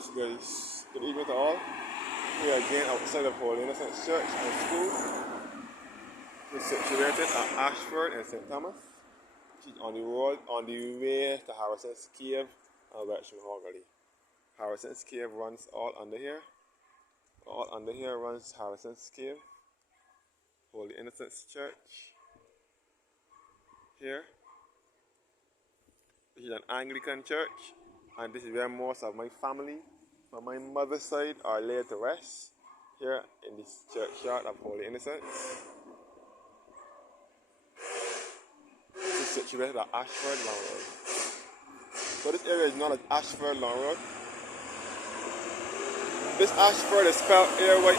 Yes, guys. Good evening to all. We are again outside of Holy Innocent Church and School. It's situated at Ayshford in St. Thomas, which is on the road on the way to Harrison's Cave and Wexham Hall Gully. Harrison's Cave runs all under here. All under here runs Harrison's Cave, Holy Innocent Church. Here. This is an Anglican church, and this is where most of my family from my mother's side are laid to rest, here in this churchyard of Holy Innocents. This is situated at Ayshford Long Road. So this area is known as Ayshford Long Road. This Ayshford is spelled Ayshford.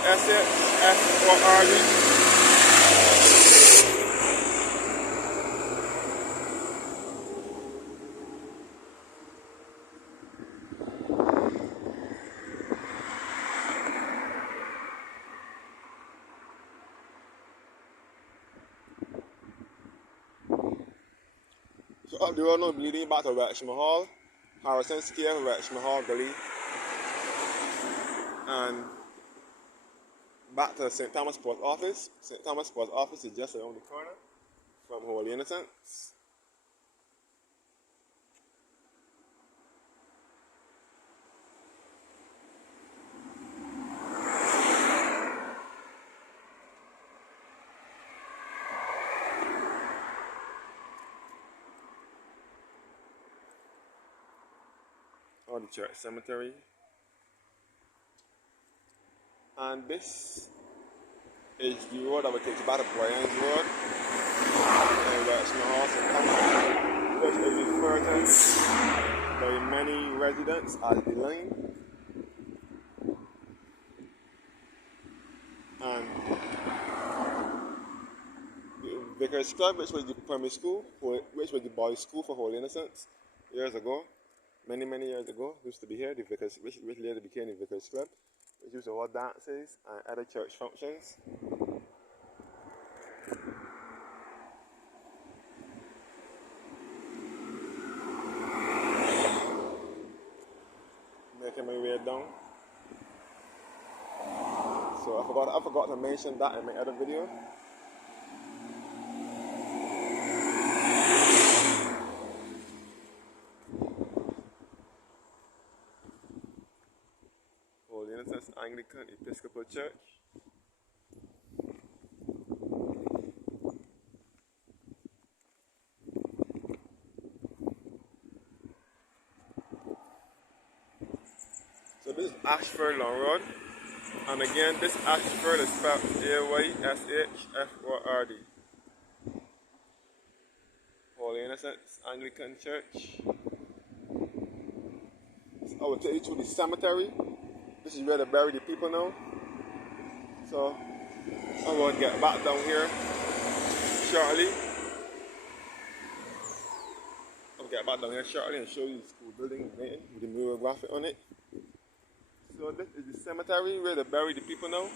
So up the road now, leading back to Wexham Hall, Harrison's Cave, Wexham Hall Gully, and back to St. Thomas Post Office. St. Thomas Post Office is just around the corner from Holy Innocents. Or the church cemetery. And this is the road that will take you back to Brian's Road and Wexham Hall, St. Thomas, which is referred to by many residents as the line. And the Vicar's Club, which was the primary school, which was the boys' school for Holy Innocents years ago, many years ago, used to be here, the Vicar's, which later became the Vicar's Club, which used to hold dances and other church functions. Making my way down. So I forgot to mention that in my other video. Holy Innocents Anglican Episcopal Church. So this is Ayshford Long Road, and again this Ayshford is spelled Ayshford. Holy Innocents Anglican Church. I will take you to the cemetery. This is where they bury the people now. So I will get back down here shortly. I'll get back down here shortly and show you the school building with the mural graphic on it. So this is the cemetery where they bury the people now.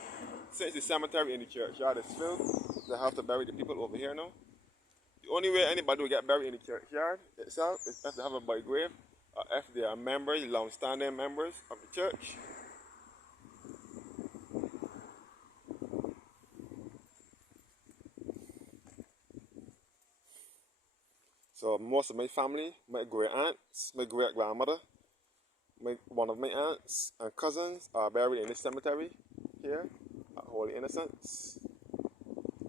Since the cemetery in the churchyard is filled, they have to bury the people over here now. The only way anybody will get buried in the churchyard itself is if they have a by grave, or if they are members, long-standing members of the church. So most of my family, my great aunts, my great grandmother, one of my aunts and cousins are buried in this cemetery here at Holy Innocents.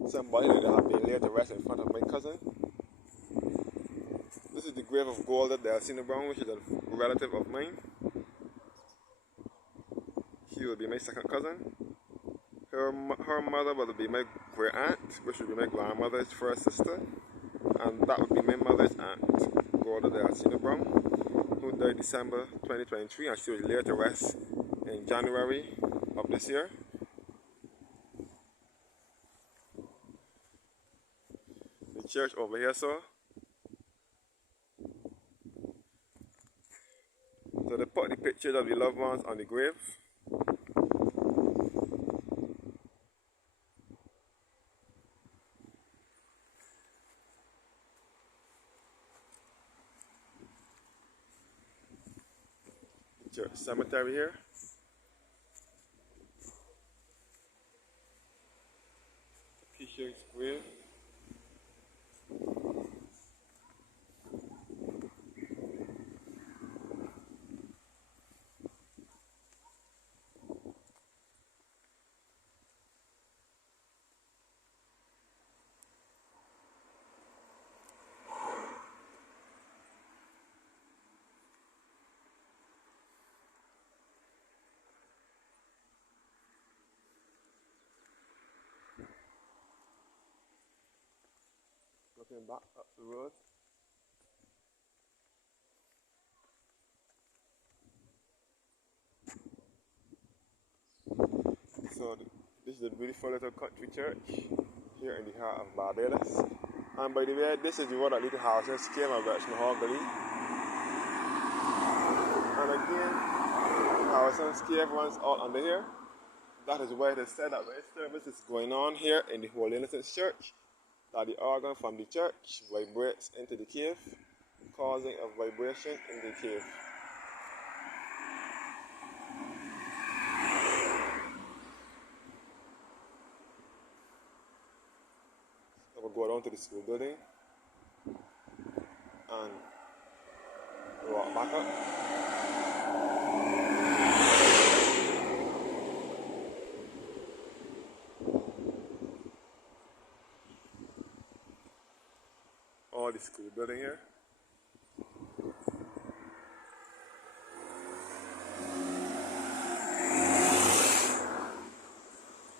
Somebody that have been laid to rest in front of my cousin. This is the grave of Golda Delcina Brown, which is a relative of mine. She will be my second cousin. Her mother will be my great aunt, which will be my grandmother's first sister. And that would be my mother's aunt, Golda Delcina Brown, who died December 2023, and she was laid to rest in January of this year. The church over here, so they put the pictures of the loved ones on the grave. church cemetery here. T-shirts grave. Looking back up the road. So this is a beautiful little country church here in the heart of Barbados. And by the way, this is the road that leads to houses came of Genealogy. And again, Harrison's cave runs out under here. That is why it is said that when service is going on here in the Holy Innocent Church, that the organ from the church vibrates into the cave, causing a vibration in the cave. So we'll go down to the school building and walk back up. All the school building here.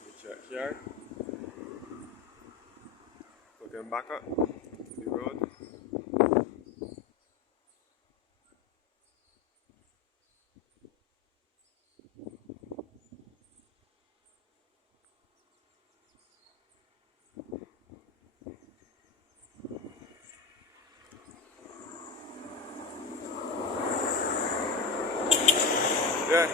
The churchyard. Looking back up the road. Yeah.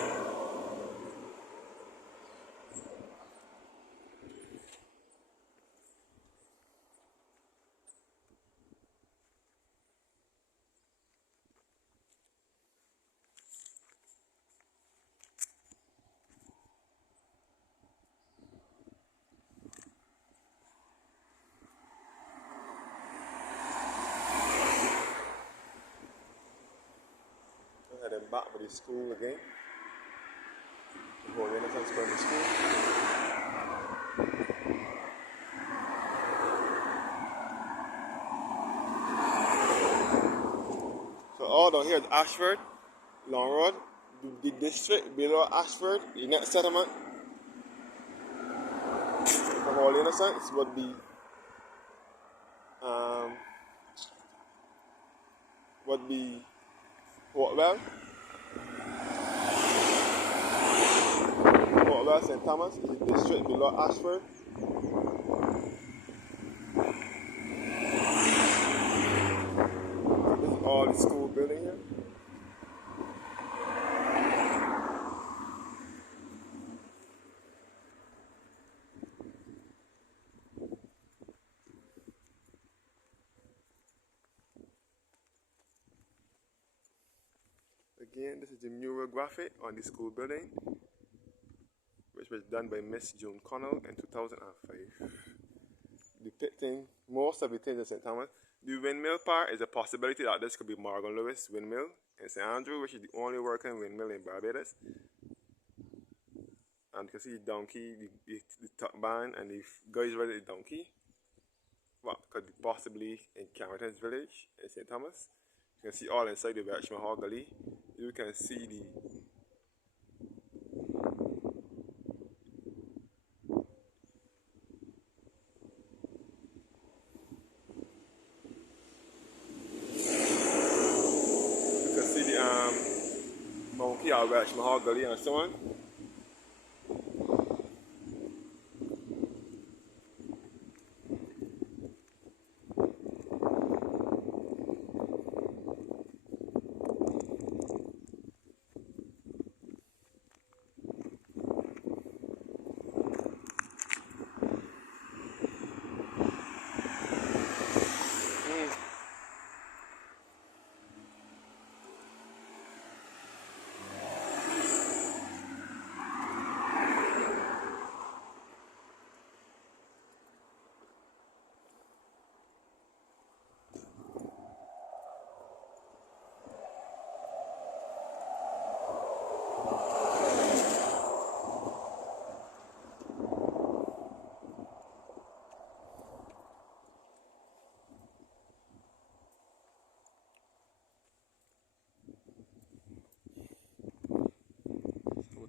We're heading back to the school again. The Holy Innocents Primary School. So all down here is Ayshford, Long Road, the district below Ayshford, the next settlement for Holy Innocents would be Portwell, St. Thomas is the district below Ayshford. This is all the school building here. Again, this is the mural graphic on the school building, which was done by Miss June Connell in 2005, depicting most of the things in St. Thomas. The windmill part is a possibility that this could be Morgan Lewis windmill in St. Andrew, which is the only working windmill in Barbados. And you can see the donkey, the top band, and the guys riding the donkey. What could be possibly in Camerton's village in St. Thomas. You can see all inside the Birchman Hall Gully. You can see the monkey out of Birchman Hall Gully and so on.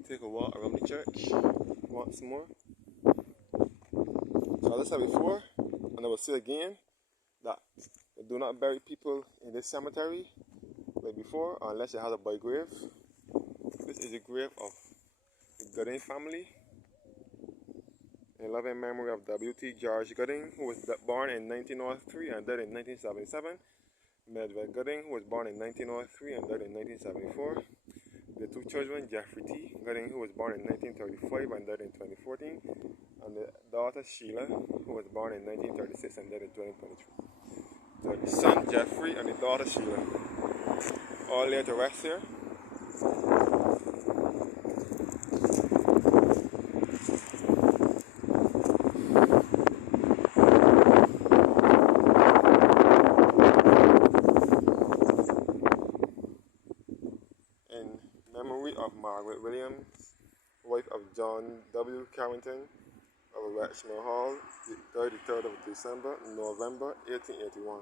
take a walk around the church once more. So as I said before, and I will say again, that they do not bury people in this cemetery like before unless it has a boy grave. This is the grave of the Gooding family in loving memory of W.T. George Gooding, who was born in 1903 and died in 1977. Medwell Gooding, who was born in 1903 and died in 1974. The two children, Jeffrey T. Gooding, who was born in 1935 and died in 2014, and the daughter Sheila, who was born in 1936 and died in 2023. So the son Jeffrey and the daughter Sheila, all laid to rest here. In memory of Margaret Williams, wife of John W. Carrington of Wexmore Hall, the 33rd of November 1881,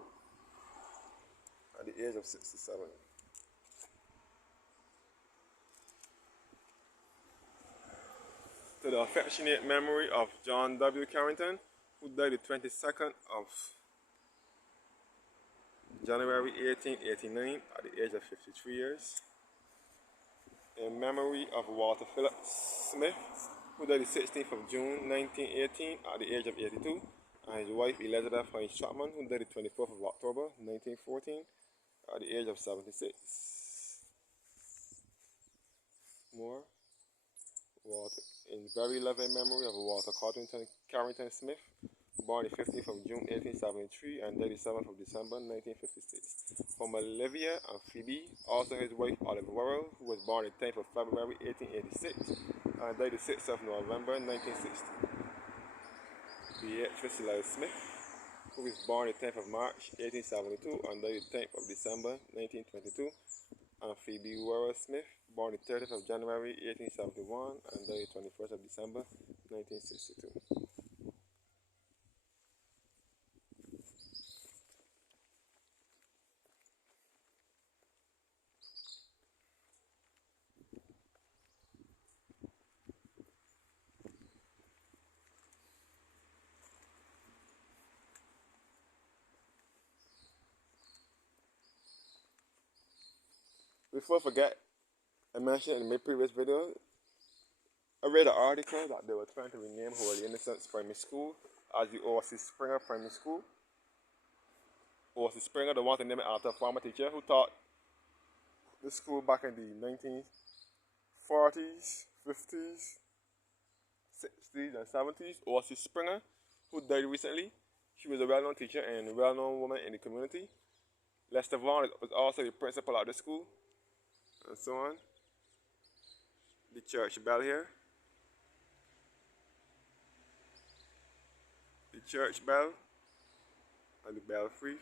at the age of 67. To the affectionate memory of John W. Carrington, who died the 22nd of January 1889 at the age of 53 years. In memory of Walter Phillips Smith, who died the 16th of June 1918 at the age of 82, and his wife Elizabeth Hines Chapman, who died the 24th of October 1914 at the age of 76. More. Walter, in very loving memory of Walter Carrington Smith, born the 15th of June 1873 and died the 7th of December 1956. From Olivia and Phoebe, also his wife Olive Worrell, who was born the 10th of February 1886 and died the 6th of November 1960. Beatrice Lyle Smith, who was born the 10th of March 1872 and died the 10th of December 1922. And Phoebe Worrell Smith, born the 30th of January 1871 and died the 21st of December 1962. Before I forget, I mentioned in my previous video, I read an article that they were trying to rename Holy Innocents Primary School as the O.C. Springer Primary School. O.C. Springer, they want to name it after a former teacher who taught this school back in the 1940s, 50s, 60s, and 70s. O.C. Springer, who died recently. She was a well-known teacher and a well-known woman in the community. Lester Vaughn was also the principal of the school, and so on. The church bell here. The church bell and the belfry.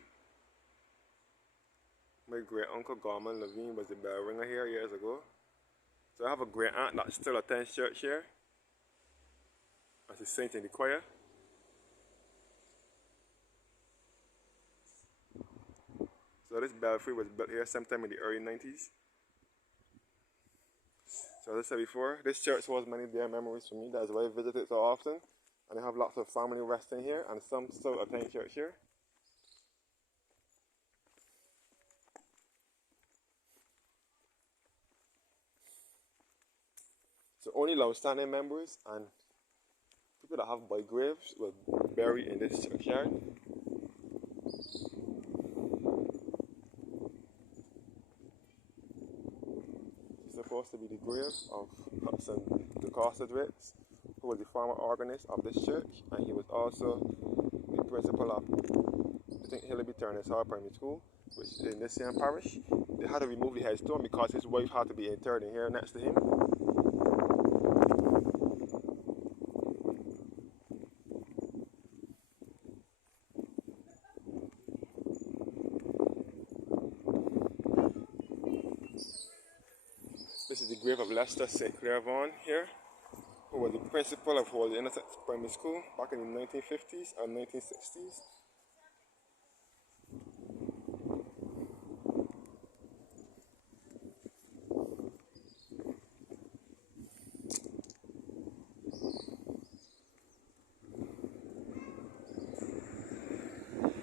My great uncle Gorman Levine was the bell ringer here years ago. So I have a great aunt that still attends church here as a saint in the choir. So this belfry was built here sometime in the early 90s. So as I said before, this church holds many dear memories for me. That's why I visit it so often. And I have lots of family resting here and some still attend church here. So only long-standing members and people that have boy graves were buried in this churchyard. It's supposed to be the grave of Hudson DeCosta-Dritz, who was the former organist of this church, and he was also the principal of, I think, Hillaby Turner's Hall Primary School, which is in this same parish. They had to remove the headstone because his wife had to be interred in here next to him. This is the grave of Lester St. Clair Vaughan here, who was the principal of Holy Innocents Primary School back in the 1950s and 1960s.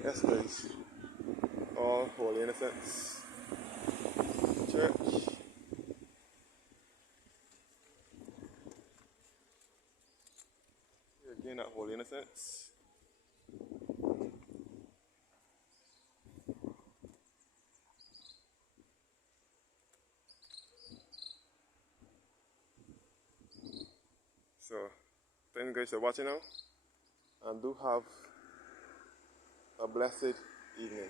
Yesterday's All Holy Innocents Church. Here again at Holy Innocents. So, thank you guys for watching now, and do have a blessed evening.